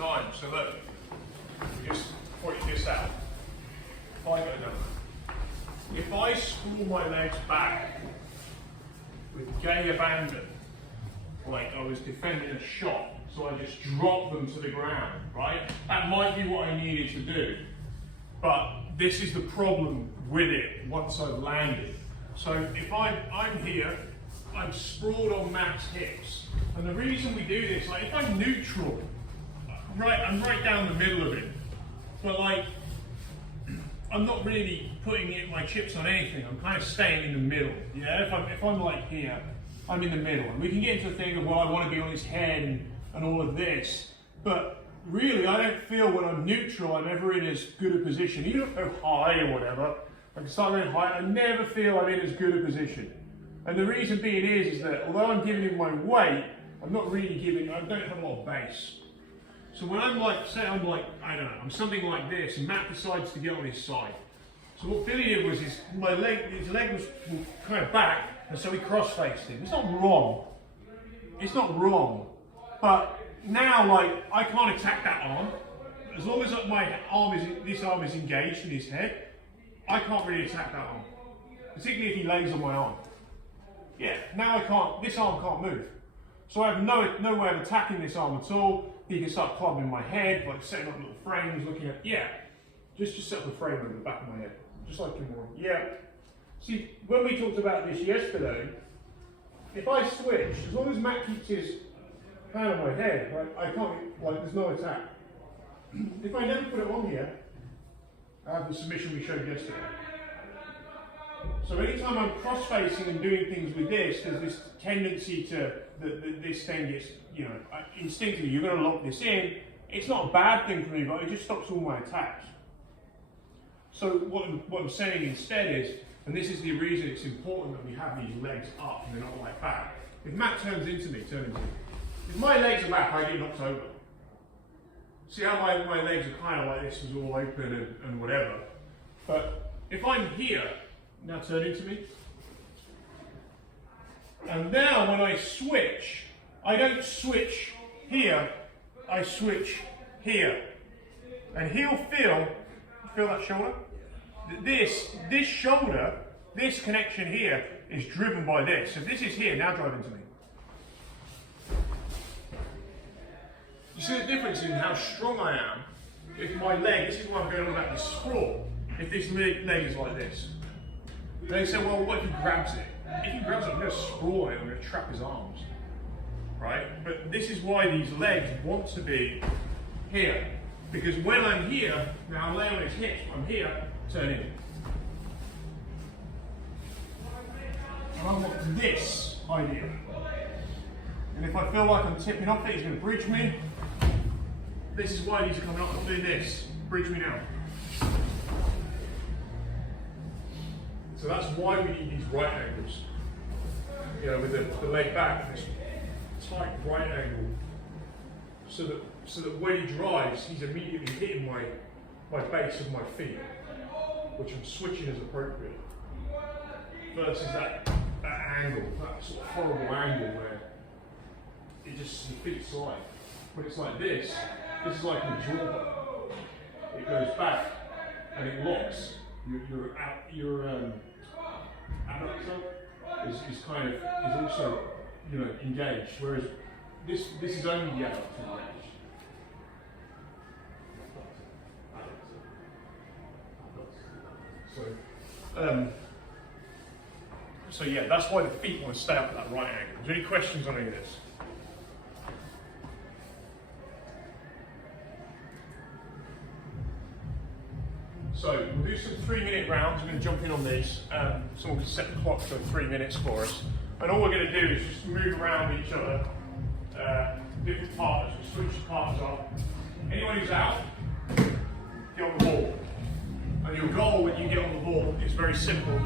time. So look, just point this out. If I go down, if I sprawl my legs back with gay abandon, like I was defending a shot, so I just drop them to the ground, right? That might be what I needed to do, but this is the problem with it once I've landed. So if I'm here, I'm sprawled on Matt's hips, and the reason we do this, like if I'm neutral, I'm right down the middle of it, but like I'm not really putting my chips on anything. I'm kind of staying in the middle. Yeah, if I'm like here, I'm in the middle, and we can get into the thing of, well, I want to be on his head and all of this, but really I don't feel when I'm neutral I'm ever in as good a position. Even if I go high or whatever, I can start going high, I never feel I'm in as good a position. And the reason being is that although I'm giving him my weight, I'm not really giving, I don't have a lot of base. So when I'm like, say I'm like, I don't know, I'm something like this, and Matt decides to get on his side. So what Billy did was his leg was kind of back, and so he cross-faced him. It's not wrong. It's not wrong. But now, like, I can't attack that arm. As long as this arm is engaged in his head, I can't really attack that arm. Particularly if he lays on my arm. Yeah, now I can't, this arm can't move. So I have no way of attacking this arm at all. He can start clubbing my head, like setting up little frames, looking at, yeah. Just set up a frame over the back of my head. Just like him more. Yeah. See, when we talked about this yesterday, if I switch, as long as Matt keeps his hand on my head, like, I can't, like, there's no attack. If I never put it on here, I have the submission we showed yesterday. So anytime I'm cross-facing and doing things with this, there's this tendency to, this thing gets, you know, instinctively, you're going to lock this in. It's not a bad thing for me, but it just stops all my attacks. So what I'm saying instead is, and this is the reason it's important that we have these legs up and they're not like back. If Matt turns into me, if my legs are back, I get knocked over. See how my legs are kind of like this, was all open and whatever. But if I'm here, now turn into me. And now when I switch, I don't switch here, I switch here. And he'll feel that shoulder? This shoulder, this connection here is driven by this. So this is here, now drive into me. You see the difference in how strong I am if my leg, this is why I'm going on about the sprawl, if this leg is like this. They say, well, what if he grabs it? If he grabs it, I'm going to sprawl it, I'm going to trap his arms. Right? But this is why these legs want to be here. Because when I'm here, now I'm laying on his hips, I'm here, turn in. And I want this idea. And if I feel like I'm tipping off it, he's going to bridge me. This is why these are coming up. I'm doing this. Bridge me now. So that's why we need these right angles. You know, with the leg back, this tight right angle. So that when he drives, he's immediately hitting my base of my feet, which I'm switching as appropriate. Versus that angle, that sort of horrible angle where it just the feet slide. When it's like this is like a jaw. It goes back and it locks. Your adductor is also, you know, engaged, whereas this is only the adductor engaged. So yeah, that's why the feet want to stay up at that right angle. Is there any questions on any of this? So we'll do some 3-minute rounds. We're going to jump in on these. Someone can set the clock for 3 minutes for us. And all we're going to do is just move around each other, different partners. We'll switch the partners up. Anyone who's out, get on the ball. And your goal when you get on the ball is very simple.